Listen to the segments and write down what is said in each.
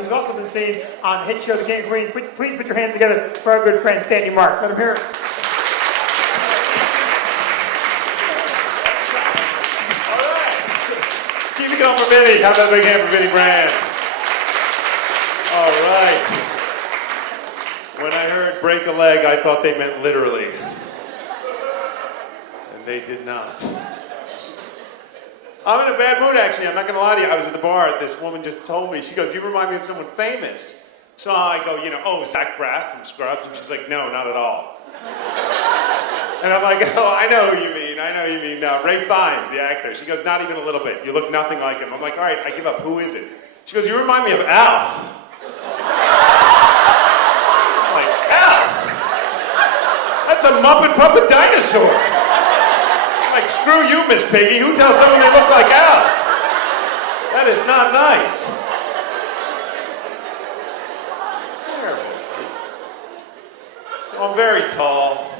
He's also been seen on the hit show The King of Queens. Please put your hands together for our good friend Sandy Marks. Let him hear it. All right. Keep it going for Vinny. How about a big hand for Vinny Brand? All right. When I heard break a leg, I thought they meant literally. And they did not. I'm in a bad mood, actually. I'm not going to lie to you. I was at the bar. This woman just told me. She goes, you remind me of someone famous. So I go, oh, Zach Braff from Scrubs. And she's like, no, not at all. And I'm like, oh, I know who you mean. Ray Fiennes, the actor. She goes, not even a little bit. You look nothing like him. I'm like, all right, I give up. Who is it? She goes, you remind me of Alf. I'm like, Alf? That's a Muppet Puppet Dinosaur. Like, screw you, Miss Piggy. Who tells someone they look like Alf? That is not nice. Terrible. So I'm very tall.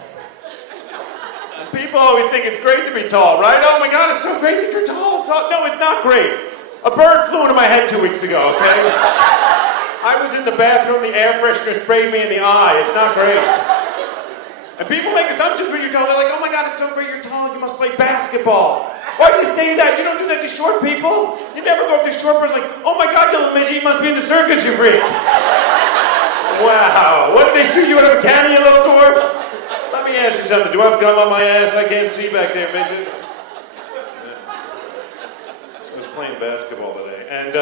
And people always think it's great to be tall, right? Oh my God, it's so great that you're tall. No, it's not great. A bird flew into my head 2 weeks ago, okay? I was in the bathroom, the air freshener sprayed me in the eye. It's not great. And people make assumptions when you're tall. They're like, oh my God, it's so great you're tall. You must play basketball. Why do you say that? You don't do that to short people. You never go up to short person like, oh my God, you little midget, you must be in the circus, you freak. Wow. What did they shoot you out of a cannon, you little dwarf? Let me ask you something. Do I have gum on my ass? I can't see back there, midget. I was playing basketball today. And,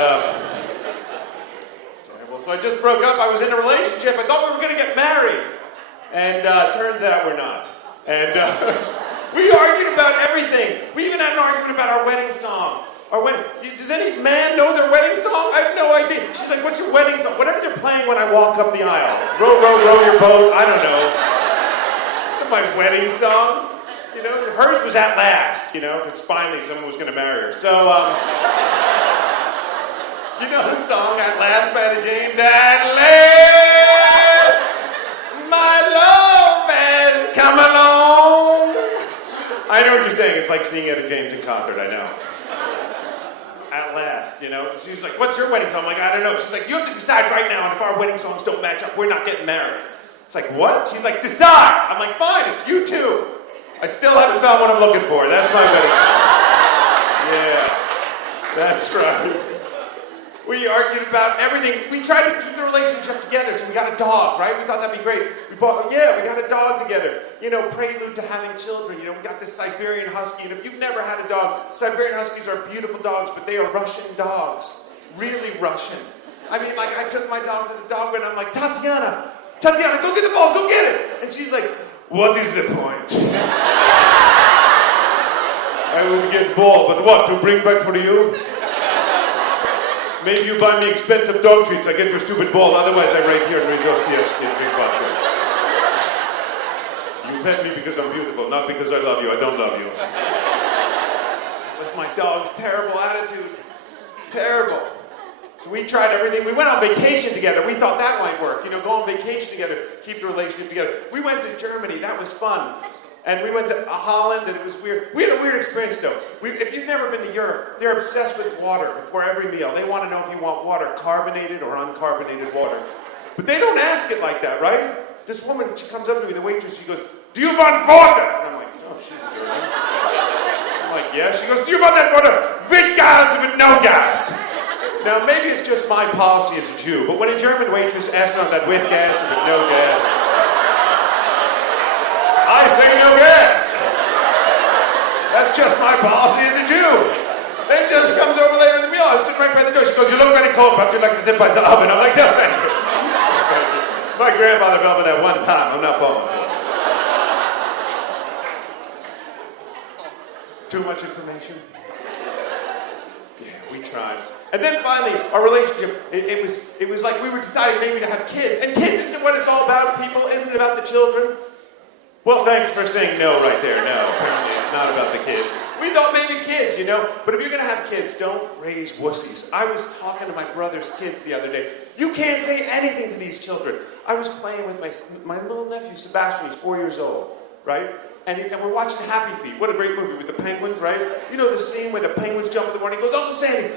so I just broke up. I was in a relationship. I thought we were going to get married. And turns out we're not. And we argued about everything. We even had an argument about our wedding song. Does any man know their wedding song? I have no idea. She's like, what's your wedding song? Whatever they're playing when I walk up the aisle. Row, row, row your boat. I don't know. My wedding song. Hers was At Last, because finally someone was going to marry her. So, you know the song At Last by the James? At last! My love has come along. I know what you're saying. It's like singing at a James in concert, I know. At last, She's like, what's your wedding song? I'm like, I don't know. She's like, you have to decide right now, and if our wedding songs don't match up, we're not getting married. It's like, what? She's like, decide. I'm like, fine, it's you two. I still haven't found what I'm looking for. That's my wedding song. Yeah, that's right. We argued about everything. We tried to keep the relationship together, so we got a dog, right? We thought that'd be great. We got a dog together. Prelude to having children. We got this Siberian Husky, and if you've never had a dog, Siberian Huskies are beautiful dogs, but they are Russian dogs. Really Russian. I mean, like, I took my dog to the dog run, and I'm like, Tatiana, go get the ball, go get it. And she's like, what is the point? I will get the ball, but what, to bring back for you? Maybe you buy me expensive dog treats. I get your stupid ball. Otherwise, I right here and read Dostoevsky and drink vodka. You pet me because I'm beautiful, not because I love you. I don't love you. That was my dog's terrible attitude. Terrible. So we tried everything. We went on vacation together. We thought that might work. Go on vacation together, keep the relationship together. We went to Germany. That was fun. And we went to Holland, and it was weird. We had a weird experience, though. If you've never been to Europe, they're obsessed with water before every meal. They want to know if you want water, carbonated or uncarbonated water. But they don't ask it like that, right? This woman, she comes up to me, the waitress, she goes, do you want water? And I'm like, oh, she's German. I'm like, yeah. She goes, do you want that water with gas or with no gas? Now, maybe it's just my policy as a Jew, but when a German waitress asks me that with gas or with no gas, I say no gas. That's just my policy as a Jew. Then just comes over later in the meal. I was sitting right by the door. She goes, you look very cold. Perhaps you'd like to sit by the oven. I'm like, no, thank you. My grandfather fell for that one time. I'm not falling for it. Too much information? Yeah, we tried. And then finally, our relationship, it was like we were deciding maybe to have kids. And kids isn't what it's all about, people. Isn't it about the children? Well, thanks for saying no right there. No, apparently it's not about the kids. We thought maybe kids, But if you're going to have kids, don't raise wussies. I was talking to my brother's kids the other day. You can't say anything to these children. I was playing with my little nephew, Sebastian. He's 4 years old, right? and we're watching Happy Feet. What a great movie with the penguins, right? You know the scene where the penguins jump in the water? He goes, Uncle Sandy,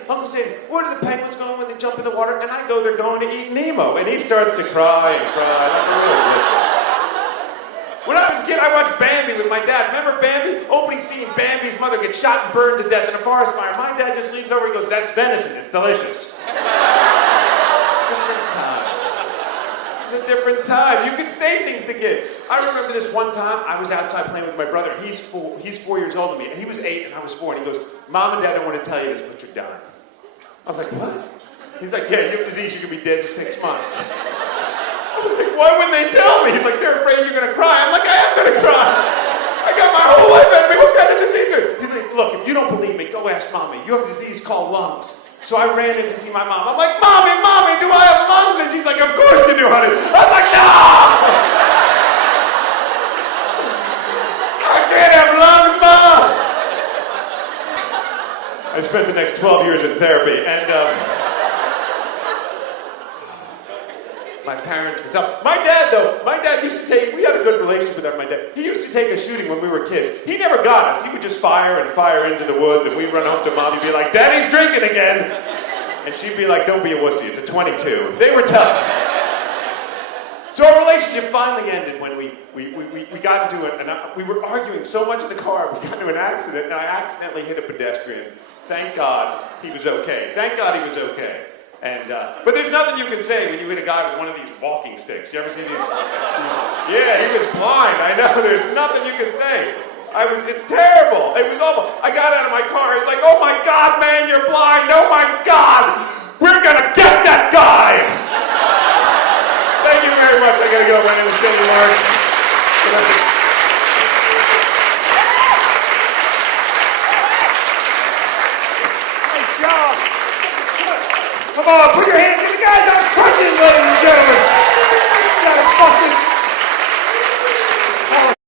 where do the penguins go when they jump in the water? And I go, they're going to eat Nemo. And he starts to cry and cry. When I was a kid, I watched Bambi with my dad. Remember Bambi? Opening scene, Bambi's mother gets shot and burned to death in a forest fire. My dad just leans over and goes, that's venison, it's delicious. Different time. It was a different time. You could say things to kids. I remember this one time, I was outside playing with my brother. He's 4 years older than me. He was 8 and I was 4. And he goes, Mom and Dad don't want to tell you this, but you're dying. I was like, what? He's like, yeah, you have a disease, you could be dead in 6 months. I was like, why wouldn't they tell me? He's like, they're afraid you're going to cry. I'm like, I am going to cry. I got my whole life out of me. What kind of disease? He's like, look, if you don't believe me, go ask Mommy. You have a disease called lungs. So I ran in to see my mom. I'm like, Mommy, do I have lungs? And she's like, of course you do, honey. I was like, no! I can't have lungs, Mom! I spent the next 12 years in therapy, and my parents were tough. My dad used to take, we had a good relationship with my dad. He used to take us shooting when we were kids. He never got us. He would just fire into the woods, and we'd run home to Mom and be like, Daddy's drinking again. And she'd be like, don't be a wussy, it's a 22. They were tough. So our relationship finally ended when we got into it, and we were arguing so much in the car, we got into an accident, and I accidentally hit a pedestrian. Thank God he was okay. And, but there's nothing you can say when you hit a guy with one of these walking sticks. You ever seen these? Yeah, he was blind. I know. There's nothing you can say. It's terrible. It was awful. I got out of my car. It's like, oh my God, man, you're blind. Oh my God, we're gonna get that guy. Thank you very much. I gotta go. My name is Sandy Marks.